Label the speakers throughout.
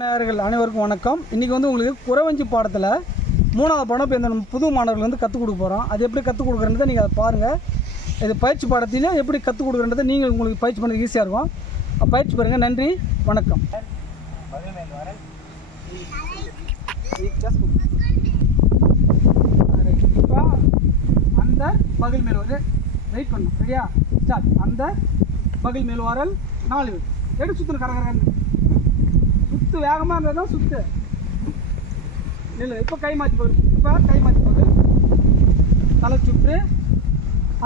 Speaker 1: நேயர்கள் அனைவருக்கும் வணக்கம். இன்றைக்கி வந்து உங்களுக்கு குறவஞ்சி பாடத்தில் மூணாவது பாடம் இப்போ இந்த புது மாணவர்கள் வந்து கற்றுக் கொடுக்க போகிறோம் அது எப்படி கற்றுக் கொடுக்குறன்றதை நீங்கள் அதை பாருங்கள் இது பயிற்சி பாடத்திலே எப்படி கற்றுக் கொடுக்குறன்றதை நீங்கள் உங்களுக்கு பயிற்சி பண்ணுறது ஈஸியாக இருக்கும். பயிற்சி பாருங்கள் நன்றி. வணக்கம். இப்போ அந்த பகல் மேல் வந்து வெயிட் பண்ணணும் சரியா? ஸ்டார்ட் அந்த பகல் மேல் வாரல் நாலு. எடுத்து சுற்றணும் கரகரன்னு சுத்து வேகமாக இருந்தால் தான் சுத்து. நில்லு இப்போ கை மாற்றி போகுது இப்போ கை மாற்றி போகுது தலை சுற்று.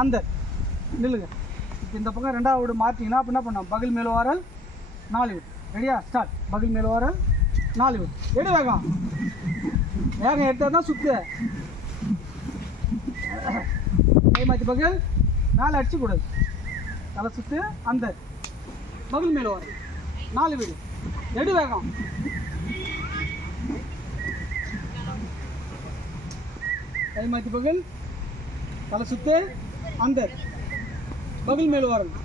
Speaker 1: அந்த. நில்லுங்க. இப்போ இந்த பக்கம் ரெண்டாவது வீடு மாற்றிங்கன்னா அப்போ என்ன பண்ணோம் பகில் மேல் வாரல் நாலு வீடு. ரெடியா ஸ்டார்ட் பகில் மேல் வாரல் நாலு வீடு. எடு வேகம். வேகம் எடுத்தால் தான் சுத்து. கை மாற்றி பகல் அடிச்சு கூடாது தலை சுற்று அந்த. பகில் மேல் வாரல் நாலு வீடு. எடு வேகம். கை மாத்தி பகல். தலை சுத்து. அந்த. பகல் மேல் வரணும்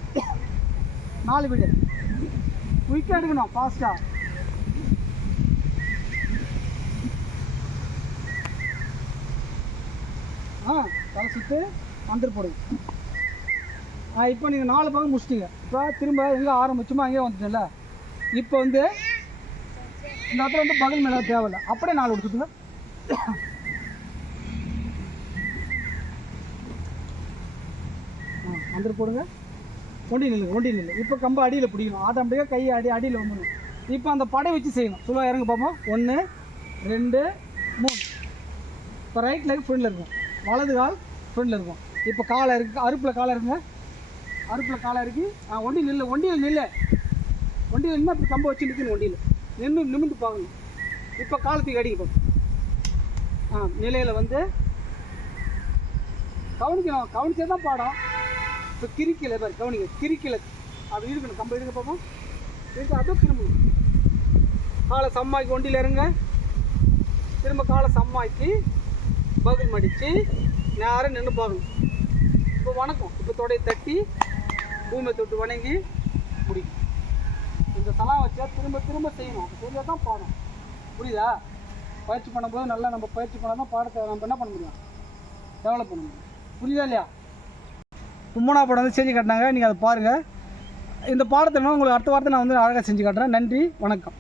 Speaker 1: நாலு வீடு. குயிக்காக எடுக்கணும் ஃபாஸ்ட்டாக ஆ. தலை சுத்து. வந்துட்டு போடுங்க இப்போ நீங்கள் நாலு பக்கம் முடிச்சிட்டீங்க. இப்போ திரும்ப எங்கே ஆரம்பிச்சுமோ அங்கேயே வந்துட்டேன்ல இப்போ வந்து இந்த இடத்துல வந்து பகல் மேலே தேவையில்லை. அப்படியே நாலு கொடுத்துட்டுங்க ஆ வந்துட்டு போடுங்க. ஒண்டி நில்லுங்க ஒண்டி நில்லு. இப்போ கம்ப அடியில் பிடிக்கணும். ஆட்டோமேட்டிக்காக கை அடி அடியில் வந்துடும் இப்போ அந்த படை வச்சு செய்யணும். சொல்லுவா இறங்க பார்ப்போம் ஒன்று ரெண்டு மூணு. இப்போ ரைட் லெக் ஃப்ரெண்டில் இருக்கும். வலது கால் ஃப்ரெண்டில் இருக்கும். இப்போ காலை இருக்கு அறுப்பில் காலை இருக்குங்க அறுப்பில் காலை இருக்கு ஆ ஒண்டி நில்லு ஒண்டியில் நில்லு. வண்டியில் என்ன அப்படி கம்ப வச்சு நிற்கணும் வண்டியில். நின்று நிமிந்து பார்க்கணும் இப்போ காலத்துக்கு அடிக்க பார்க்கணும் ஆ நிலையில் வந்து கவனிக்கணும். கவனிச்சே தான் பாடம். இப்போ கிரிக்கலை பாரு கவனிக்க கிரிக்கல அப்படி இருக்கணும் கம்ப இருக்க பார்ப்போம் இருக்க அதுவும் திரும்பணும் காலை சம்மாக்கி வண்டியில் இறங்க திரும்ப காலை சம்மாக்கி பகுல் மடித்து நேரம் நின்று பார்க்கணும் இப்போ வணக்கம். இப்போ தொடையை தட்டி பூமியை தொட்டு வணங்கி முடிக்கும். இந்த சலாம் வச்சா திரும்ப திரும்ப செய்யணும். அப்போ செஞ்சால் தான் பாடும். புரியுதா? பயிற்சி பண்ணும்போது நல்லா நம்ம பயிற்சி பண்ணால் தான் பாடத்தை நம்ம என்ன பண்ண முடியும்? டெவலப் பண்ண முடியும். புரியுதா இல்லையா? கும்மனா படம் வந்து செஞ்சு காட்டினாங்க. நீங்கள் அதை பாருங்கள் இந்த பாடத்தை உங்களுக்கு அடுத்த வாரத்தை நான் வந்து அழகாக செஞ்சு காட்டுறேன். நன்றி. வணக்கம்.